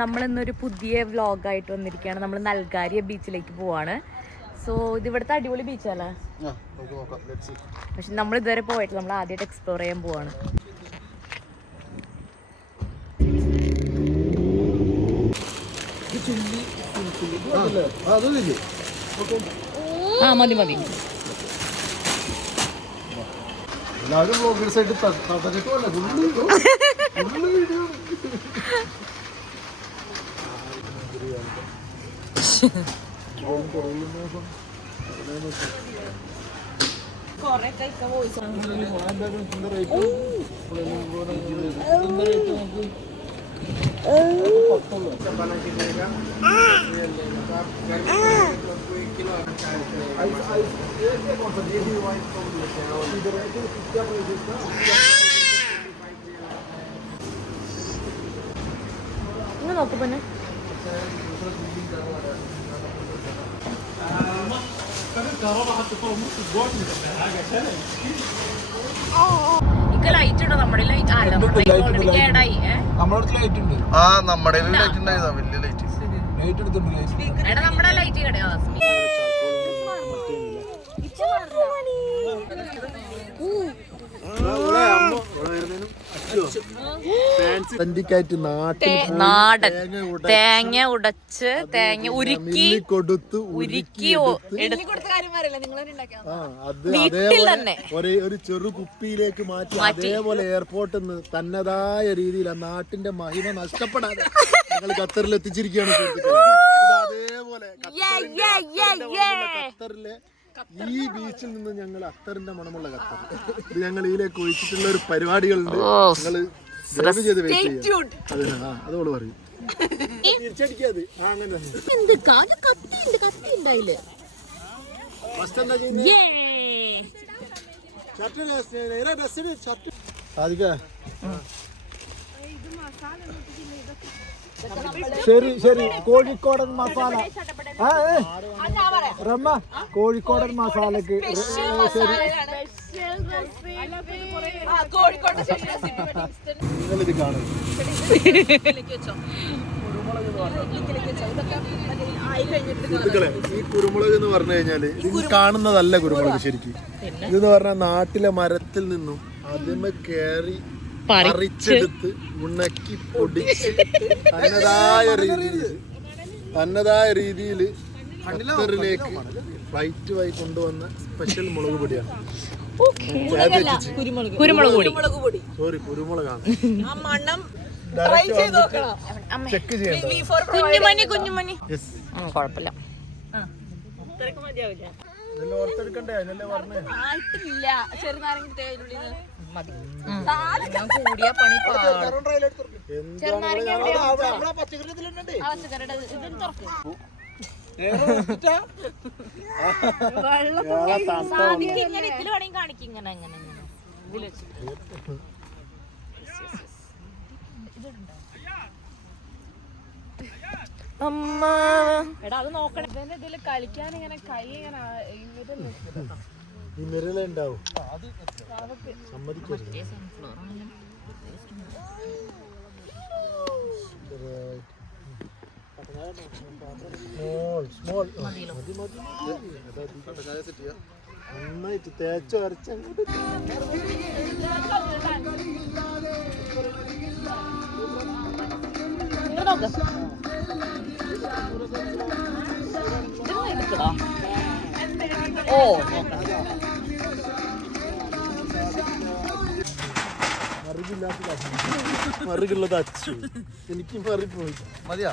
നമ്മളിന്നൊരു പുതിയ വ്ലോഗായിട്ട് വന്നിരിക്കുകയാണ്. നമ്മൾ നൽകാരിയ ബീച്ചിലേക്ക് പോവാണ്. സോ ഇത് ഇവിടുത്തെ അടിപൊളി ബീച്ചല്ലേ, പക്ഷെ നമ്മൾ ഇതുവരെ പോയിട്ട് നമ്മൾ ആദ്യമായിട്ട് എക്സ്പ്ലോർ ചെയ്യാൻ പോവാണ്. ആ മതി മതി. നോക്കൂ പിന്നെ ലൈറ്റ് ഉണ്ടോ? നമ്മുടെ ലൈറ്റ് എടാ നമ്മുടെ ലൈറ്റ് കടയാ. നാടൻ തേങ്ങ ഉടച്ച് തേങ്ങ ഉരുക്കി കൊടുത്ത് ഉരുക്കി വീട്ടിൽ തന്നെ ഒരു ചെറു കുപ്പിയിലേക്ക് മാറ്റി അതേപോലെ എയർപോർട്ടിൽ നിന്ന് തന്നതായ രീതിയിൽ ആ നാട്ടിന്റെ മഹിമ നഷ്ടപ്പെടാതെ ഞങ്ങൾ ഖത്തറിൽ എത്തിച്ചിരിക്കുകയാണ്. അതേപോലെ ഖത്തറിലെ ഈ ബീച്ചിൽ നിന്ന് ഞങ്ങൾ അത്തറിന്റെ മണമുള്ള ഖത്തർ ഇത് ഞങ്ങൾ ഇതിലേക്ക് ഒഴിച്ചിട്ടുള്ള ഒരു പരിപാടികളുണ്ട്. ഞങ്ങള് അതോട് പറയും തിരിച്ചടിക്കാതെ അങ്ങനെ ശരി ശരി. കോഴിക്കോടൻ മസാല റമ്മ കോഴിക്കോടൻ മസാലക്ക് നിങ്ങളിത് കാണും. ഈ കുരുമുളക് എന്ന് പറഞ്ഞു കഴിഞ്ഞാല് ഇത് കാണുന്നതല്ല കുരുമുളക്. ശരിക്കും ഇതെന്ന് പറഞ്ഞാൽ നാട്ടിലെ മരത്തിൽ നിന്നും ആദ്യമേ കയറി പറിച്ചെടുത്ത് ഉണക്കി പൊടിച്ച് തന്നതായ രീതിയിൽ ഖത്തറിലേക്ക് ഫ്ലൈറ്റ് വഴി കൊണ്ടുവന്ന സ്പെഷ്യൽ മുളക് പൊടിയാണ്. സോറി കുരുമുളകാണ്. ചെക്ക് ചെയ്യണം. ഓർത്തെടുക്കണ്ടേ? അതിനല്ലേ പറഞ്ഞേ. അമ്മ എടാ അത് നോക്കണം. ഇതില് കളിക്കാൻ ഇങ്ങനെ കൈ ഇങ്ങനെ ഈ മിരല ഉണ്ടാവും. സമ്മതിക്കരുത്. നന്നായിട്ട് തേച്ചോ അരച്ച ഓ മറുകുള്ളത് അച്ചു എനിക്ക് മറിപ്പോയി. മതിയാ?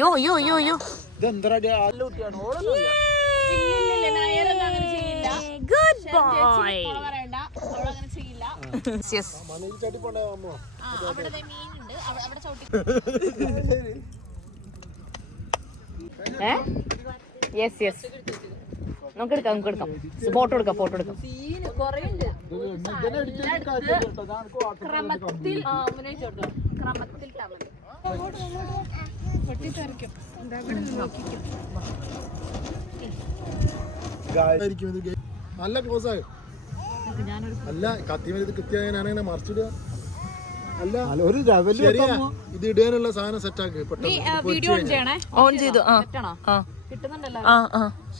യോ യോ യോ യോ ഇതെന്താ ഗുഡ് ബോയ്. യെസ് യെസ് നമുക്ക് എടുക്കാം ഫോട്ടോ എടുക്കാം. നല്ല ക്ലോസ് ആയോ? അല്ല കത്തിമേൽ ഇത് കൃത്യമായി ഞാനങ്ങനെ മറിച്ചിടുക. അല്ല ഒരു ഇത് ഇടാനുള്ള സാധനം സെറ്റ് ആക്കി ഓൺ ചെയ്തു.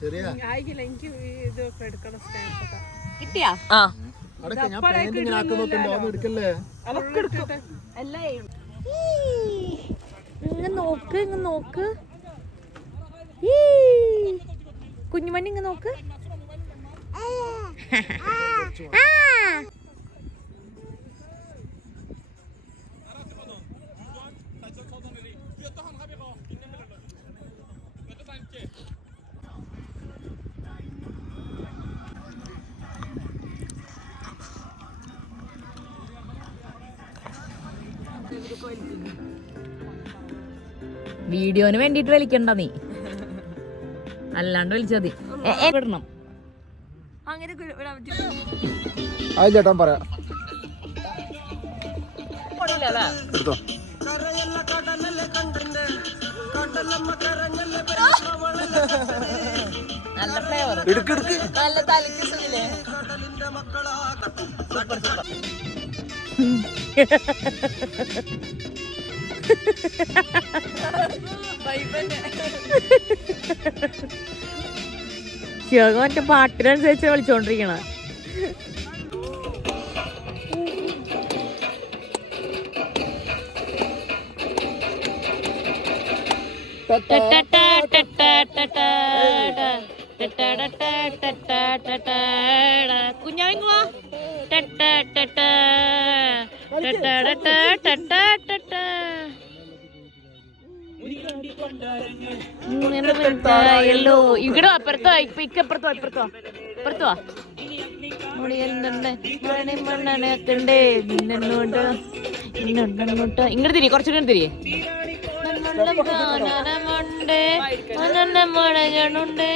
ശരിയാ കിട്ടിയാ? അടക്ക ഞാൻ പാന്റ് ഇങ്ങനെ ആക്കി നോക്കണ്ടോ? ഒന്ന് എടുക്കല്ലേ? ഇങ്ങ് നോക്ക്, ഇങ്ങ് നോക്ക് കുഞ്ഞുമണി, ഇങ്ങ് നോക്ക്. വീഡിയോന് വേണ്ടിട്ട് വലിക്കണ്ട നീ, അല്ലാണ്ട് വലിച്ചതി വിടണം. അങ്ങനെ ചേട്ടാ പറയാ നല്ല ഫ്ലേവർ, നല്ല തലയ്ക്ക് സുഖില്ലേ. Super super. ശിവക മറ്റേ പാട്ടിനനുസരിച്ച് വിളിച്ചോണ്ടിരിക്കണ. കുഞ്ഞാവിങ്ങുവാ. ഇവിടെ അപ്പുറത്തോ ഇക്കപ്പുറത്തോ ഇപ്പുറത്തോ ഇപ്പുറത്തോ ഇങ്ങോട്ട് തിരി, കുറച്ചുകൂടെ തിരി. മരകളുണ്ട്